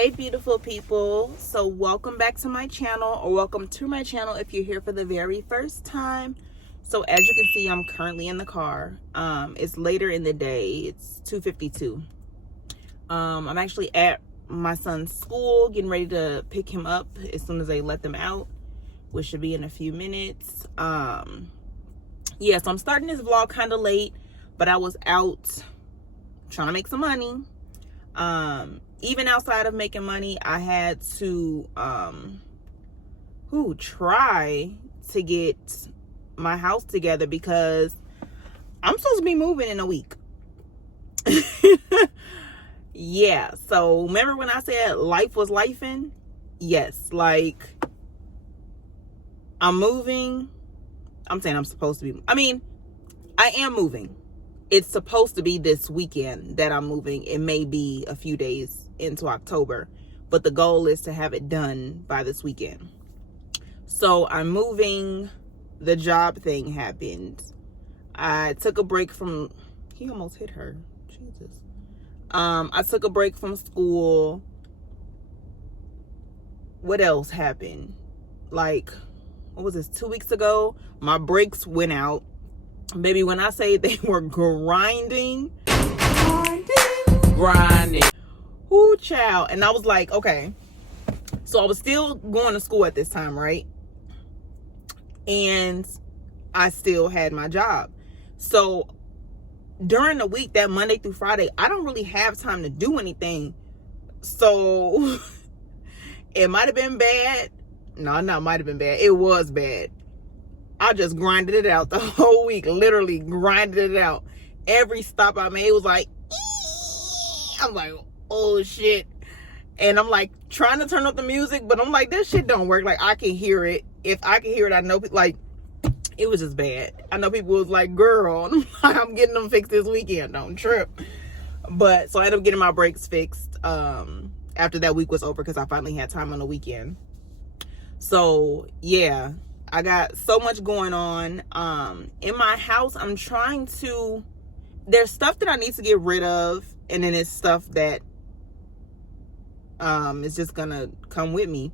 Hey beautiful people, so welcome back to my channel, or welcome to my channel if you're here for the very first time. So as you can see, I'm currently in the car. It's later in the day. It's 2:52. I'm actually at my son's school getting ready to pick him up as soon as they let them out, which should be in a few minutes. Yeah, so I'm starting this vlog kind of late, but I was out trying to make some money. Even outside of making money, I had to try to get my house together because I'm supposed to be moving in a week. Yeah, so remember when I said life was lifing? Yes, like I'm moving. I'm saying I'm supposed to be. I am moving. It's supposed to be this weekend that I'm moving. It may be a few days into October, but the goal is to have it done by this weekend. So I'm moving. The job thing happened. I took a break from, he almost hit her. Jesus. I took a break from school. What else happened? Like, what was this, 2 weeks ago? My brakes went out. Baby, when I say they were grinding. Ooh, child. And I was like, okay. So I was still going to school at this time, right? And I still had my job. So during the week, that Monday through Friday, I don't really have time to do anything. So it might have been bad. No, not might have been bad. It was bad. I just grinded it out the whole week. Literally grinded it out. Every stop I made was like, ee! I'm like, oh shit. And I'm like trying to turn up the music, but I'm like, this shit don't work. Like, I can hear it. If I can hear it, I know, like, it was just bad. I know people was like, girl, I'm getting them fixed this weekend. Don't trip. But so I ended up getting my brakes fixed after that week was over because I finally had time on the weekend. So yeah, I got so much going on in my house. I'm trying to, there's stuff that I need to get rid of, and then it's stuff that is just gonna come with me.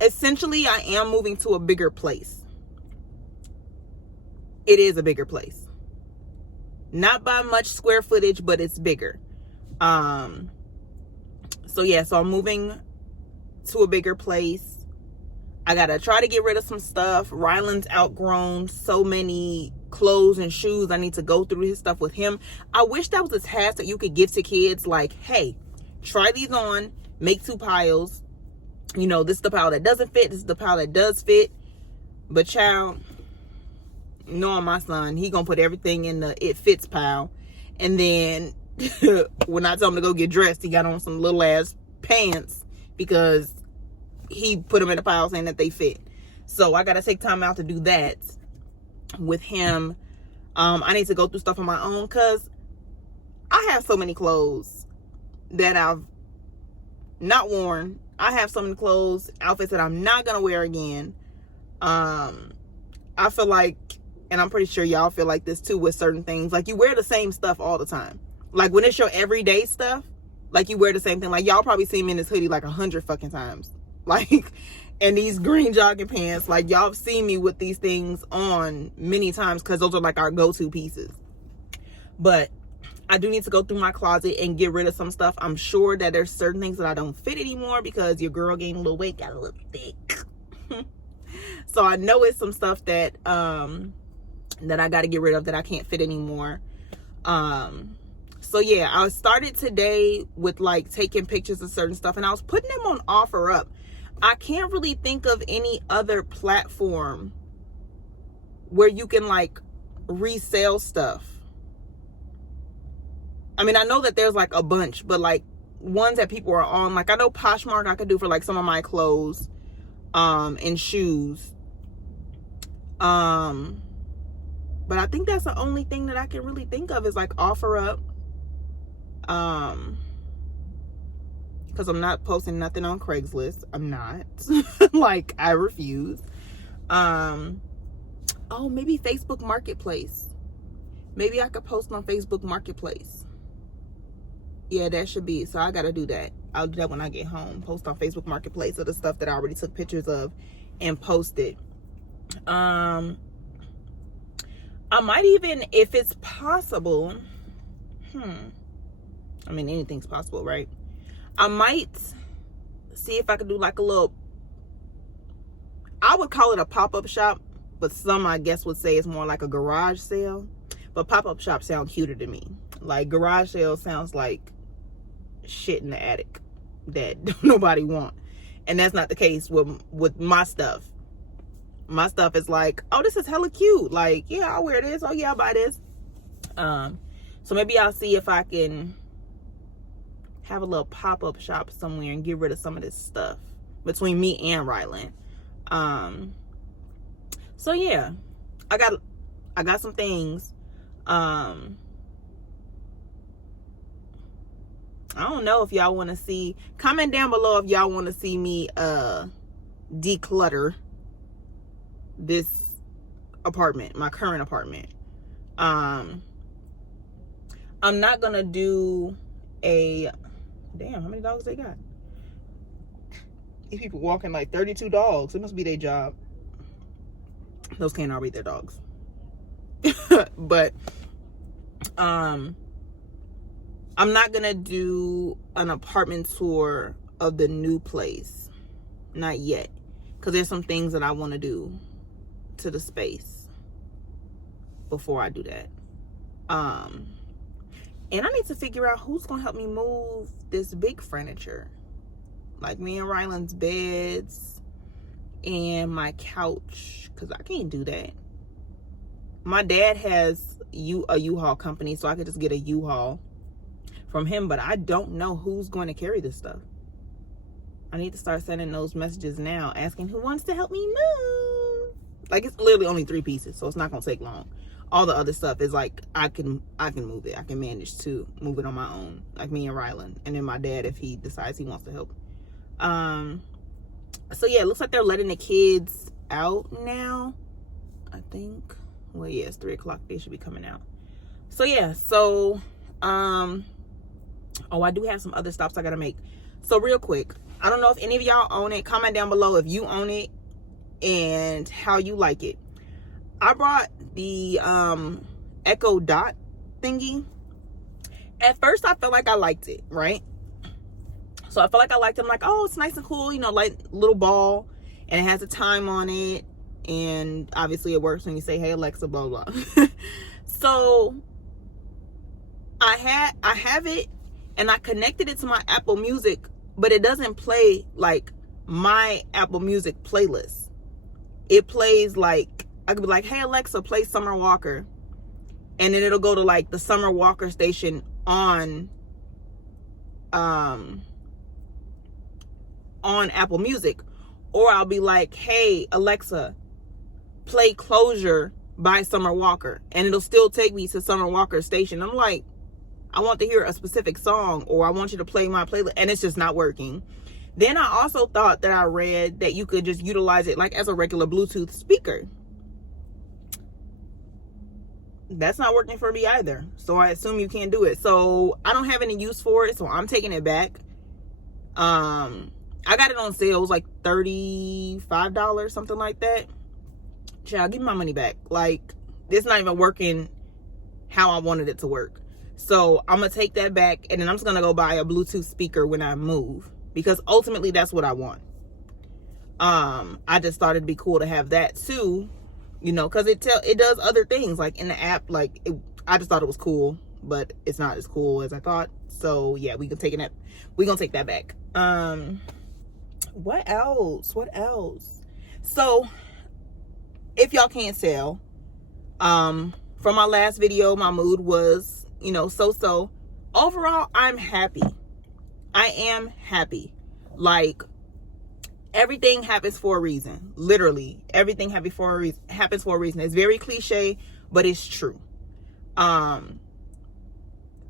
Essentially I am moving to a bigger place. It is a bigger place, not by much square footage, but it's bigger. So yeah, so I'm moving to a bigger place. I gotta try to get rid of some stuff. Ryland's outgrown so many clothes and shoes. I need to go through his stuff with him. I wish that was a task that you could give to kids. Like, hey, try these on, make 2 piles. You know, this is the pile that doesn't fit. This is the pile that does fit. But child, knowing my son, he gonna put everything in the it fits pile. And then when I tell him to go get dressed, he got on some little ass pants because he put them in a pile saying that they fit. So I gotta take time out to do that with him. I need to go through stuff on my own because I have so many clothes that I've not worn. I have so many clothes, outfits that I'm not gonna wear again. I feel like, and I'm pretty sure y'all feel like this too with certain things, like you wear the same stuff all the time. Like when it's your everyday stuff, like you wear the same thing. Like y'all probably seen me in this hoodie like 100 fucking times. Like, and these green jogging pants, like y'all have seen me with these things on many times because those are like our go-to pieces. But I do need to go through my closet and get rid of some stuff. I'm sure that there's certain things that I don't fit anymore because your girl gained a little weight, got a little thick. So I know it's some stuff that that I got to get rid of that I can't fit anymore. So yeah, I started today with like taking pictures of certain stuff, and I was putting them on OfferUp. I can't really think of any other platform where you can like resell stuff. I mean, I know that there's like a bunch, but like ones that people are on, like I know Poshmark I could do for like some of my clothes and shoes. But I think that's the only thing that I can really think of is like OfferUp. Because I'm not posting nothing on Craigslist. I'm not. Like, I refuse. Oh, maybe Facebook Marketplace. Maybe I could post on Facebook Marketplace. Yeah, that should be. So I gotta do that. I'll do that when I get home. Post on Facebook Marketplace of the stuff that I already took pictures of and posted. I might even, if it's possible, I mean, anything's possible, right? I might see if I could do like a little, I would call it a pop-up shop, but some I guess would say it's more like a garage sale. But pop-up shops sound cuter to me. Like garage sale sounds like shit in the attic that nobody want. And that's not the case with my stuff. My stuff is like, oh, this is hella cute. Like, yeah, I'll wear this. Oh yeah, I'll buy this. So maybe I'll see if I can have a little pop-up shop somewhere and get rid of some of this stuff between me and Ryland. So yeah, I got some things. I don't know if y'all want to see, comment down below if y'all want to see me declutter this apartment, my current apartment. I'm not gonna do a, damn, how many dogs they got? These people walking like 32 dogs. It must be their job. Those can't all read their dogs. But I'm not gonna do an apartment tour of the new place, not yet, because there's some things that I want to do to the space before I do that. And I need to figure out who's gonna help me move this big furniture, like me and Ryland's beds and my couch, because I can't do that. My dad has a U-Haul company, so I could just get a U-Haul from him, but I don't know who's going to carry this stuff. I need to start sending those messages now, asking who wants to help me move. Like, it's literally only 3 pieces, so it's not gonna take long. All the other stuff is like, I can move it. I can manage to move it on my own, like me and Ryland, and then my dad if he decides he wants to help. So yeah, it looks like they're letting the kids out now, I think. Well, yeah, it's 3 o'clock. They should be coming out. So yeah, so oh, I do have some other stops I gotta make. So real quick, I don't know if any of y'all own it. Comment down below if you own it and how you like it. I brought the Echo Dot thingy. At first I felt like I liked it, right? So I felt like I liked it. I'm like, oh, it's nice and cool, you know, like little ball, and it has a time on it, and obviously it works when you say, hey Alexa, blah blah. So I have it, and I connected it to my Apple Music, but it doesn't play like my Apple Music playlist. It plays like, I could be like, hey Alexa, play Summer Walker, and then it'll go to like the Summer Walker station on Apple Music. Or I'll be like, hey Alexa, play Closure by Summer Walker, and it'll still take me to Summer Walker station. I'm like, I want to hear a specific song, or I want you to play my playlist, and it's just not working. Then I also thought that I read that you could just utilize it like as a regular Bluetooth speaker. That's not working for me either, so I assume you can't do it. So I don't have any use for it, so I'm taking it back. I got it on sale. It was like $35, something like that. Child, give me my money back. Like, it's not even working how I wanted it to work. So I'm gonna take that back, and then I'm just gonna go buy a Bluetooth speaker when I move, because ultimately that's what I want. I just thought it'd be cool to have that too, you know, because it does other things like in the app. Like, I just thought it was cool, but it's not as cool as I thought. So yeah, we're gonna take that back. What else? So if y'all can't tell, from my last video, my mood was, you know, so. Overall, I'm happy. I am happy. Like, everything happens for a reason. Literally, everything happens for a reason. It's very cliche, but it's true.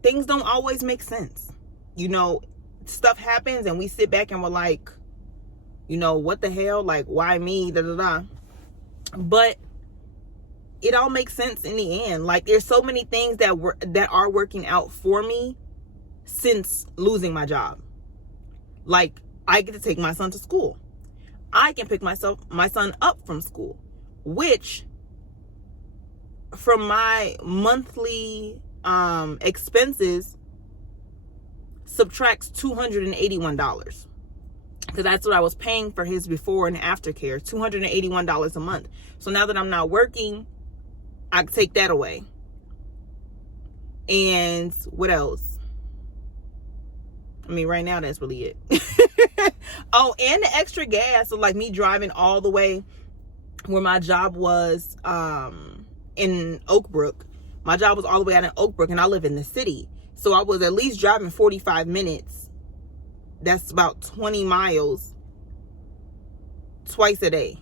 Things don't always make sense. You know, stuff happens and we sit back and we're like, you know, what the hell? Like, why me? Da da da. But it all makes sense in the end. Like, there's so many things that are working out for me since losing my job. Like, I get to take my son to school. I can pick my son up from school, which from my monthly expenses subtracts $281, because that's what I was paying for his before and after care, $281 a month. So now that I'm not working, I take that away. And what else? I mean, right now that's really it. Oh, and the extra gas. So like me driving all the way where my job was in Oak Brook. My job was all the way out in Oak Brook, and I live in the city. So I was at least driving 45 minutes. That's about 20 miles twice a day.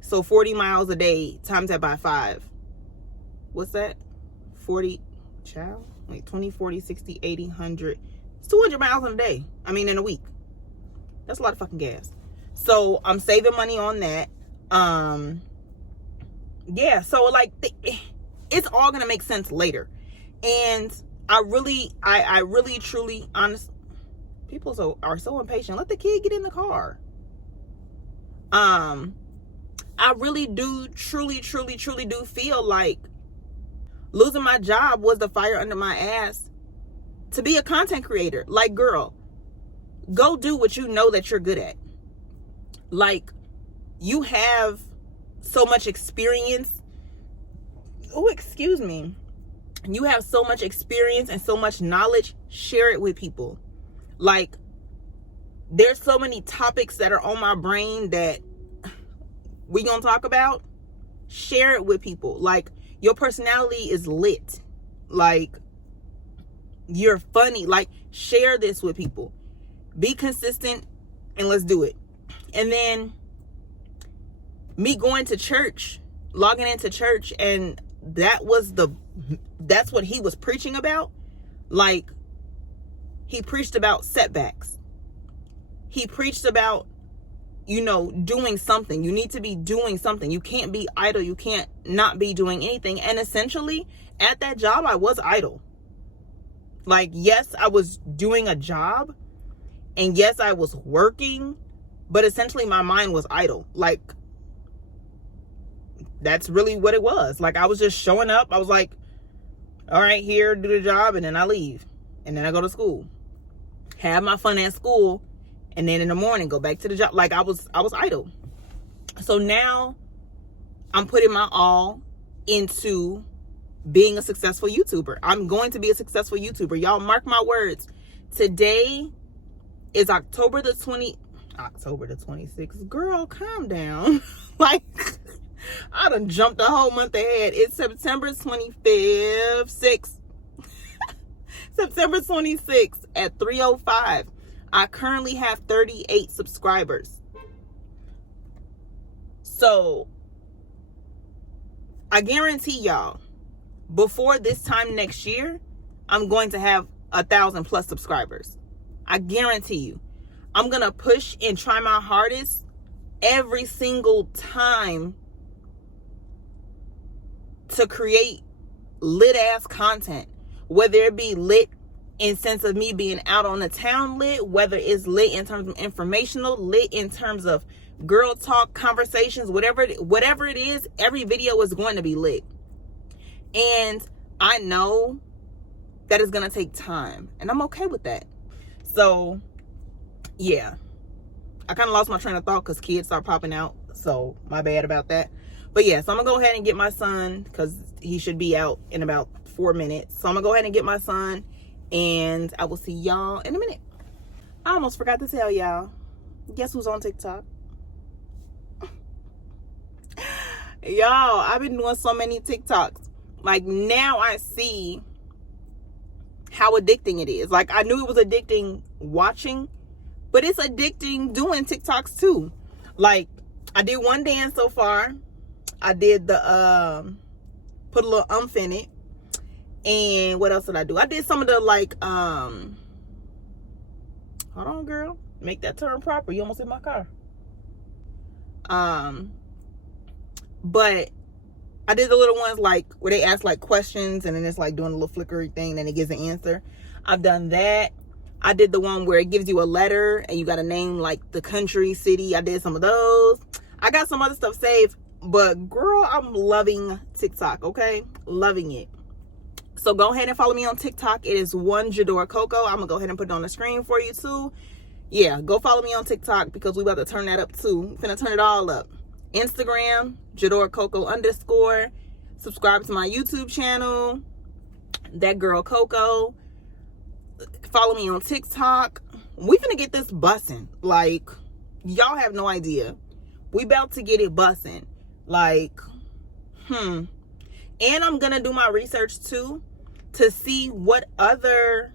So 40 miles a day times that by 5. What's that? 40, child? Like 20, 40, 60, 80, 100. It's 200 miles in a day. I mean, in a week. That's a lot of fucking gas. So I'm saving money on that. Yeah, so like it's all gonna make sense later. And I really truly, honest, people are so impatient. Let the kid get in the car. I really do truly do feel like losing my job was the fire under my ass to be a content creator. Like, girl, go do what you know that you're good at. Like, you have so much experience. Oh, excuse me. You have so much experience and so much knowledge. Share it with people. Like, there's so many topics that are on my brain that we gonna talk about. Share it with people. Like, your personality is lit. Like, you're funny. Like, share this with people. Be consistent and let's do it. And then me going to church, logging into church, and that's what he was preaching about. Like, he preached about setbacks. He preached about, doing something. You need to be doing something. You can't be idle. You can't not be doing anything. And essentially, at that job, I was idle. Like, yes, I was doing a job, and yes, I was working, but essentially my mind was idle. Like, that's really what it was. Like, I was just showing up. I was like, all right, here, do the job, and then I leave. And then I go to school. Have my fun at school, and then in the morning go back to the job. Like, I was idle. So now I'm putting my all into being a successful YouTuber. I'm going to be a successful YouTuber. Y'all mark my words. Today is October the 26th. Girl, calm down. Like, I done jumped a whole month ahead. It's September 25th, 6th. September 26th at 3:05. I currently have 38 subscribers. So, I guarantee y'all, before this time next year, I'm going to have 1,000+ subscribers. I guarantee you. I'm going to push and try my hardest every single time to create lit ass content, whether it be lit in sense of me being out on the town lit, whether it's lit in terms of informational, lit in terms of girl talk conversations, whatever it is, every video is going to be lit. And I know that it's going to take time, and I'm okay with that. So yeah, I kind of lost my train of thought because kids start popping out, so my bad about that. But yeah, so I'm gonna go ahead and get my son, because he should be out in about 4 minutes. So I'm gonna go ahead and get my son, and I will see y'all in a minute. I almost forgot to tell y'all, guess who's on TikTok? Y'all, I've been doing so many TikToks. Like, now I see how addicting it is. Like, I knew it was addicting watching, but it's addicting doing TikToks too. Like, I did one dance so far. I did the put a little umph in it. And what else did I do? I did some of the, like, hold on, girl, make that turn proper. You almost hit my car. But I did the little ones, like, where they ask, like, questions, and then it's like doing a little flickery thing, then it gives an answer. I've done that. I did the one where it gives you a letter and you got to name like the country, city. I did some of those. I got some other stuff saved, but girl, I'm loving TikTok, okay? Loving it. So go ahead and follow me on TikTok. It is one Girl Coco. I'm gonna go ahead and put it on the screen for you too. Yeah, go follow me on TikTok because we about to turn that up too. Finna turn it all up. Instagram, Girl Coco _ Subscribe to my YouTube channel, that Girl Coco. Follow me on TikTok. We finna get this bussin'. Like, y'all have no idea. We about to get it bussin'. Like, And I'm gonna do my research too to see what other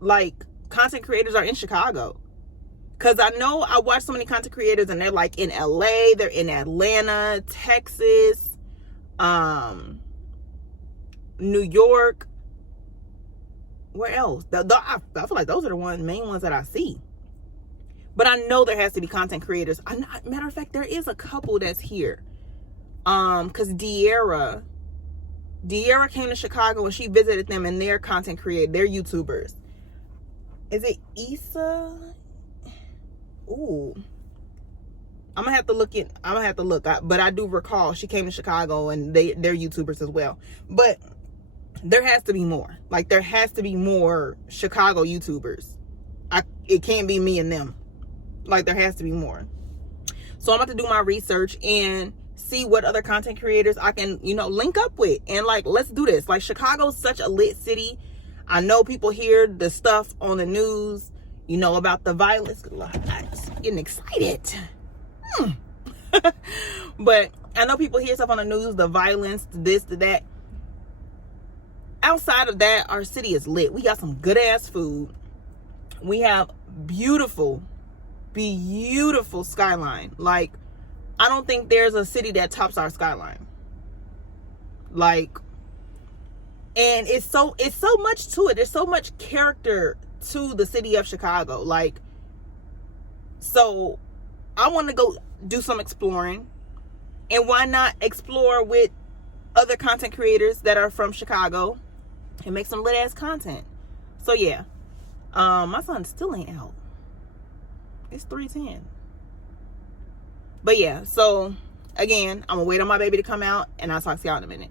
like content creators are in Chicago. Cause I know I watch so many content creators and they're like in LA, they're in Atlanta, Texas, New York. Where else? I feel like those are the main ones that I see. But I know there has to be content creators. Matter of fact, there is a couple that's here. Cause De'Ara came to Chicago and she visited them, and they're content creators, they're YouTubers. Is it Issa? Ooh, I'm gonna have to look. But I do recall she came to Chicago and they're YouTubers as well. But there has to be more. Like, there has to be more Chicago YouTubers. It can't be me and them. Like, there has to be more. So I'm about to do my research and see what other content creators I can, link up with. And like, let's do this. Like, Chicago's such a lit city. I know people hear the stuff on the news, about the violence. I'm just getting excited. But I know people hear stuff on the news, the violence, this, that. Outside of that, our city is lit. We got some good ass food. We have beautiful skyline. Like, I don't think there's a city that tops our skyline. Like, and it's so much to it. There's so much character to the city of Chicago. Like, so I want to go do some exploring. And why not explore with other content creators that are from Chicago and make some lit ass content? So yeah, my son still ain't out. It's 3:10. But yeah, so again, I'm gonna wait on my baby to come out, and I'll talk to y'all in a minute.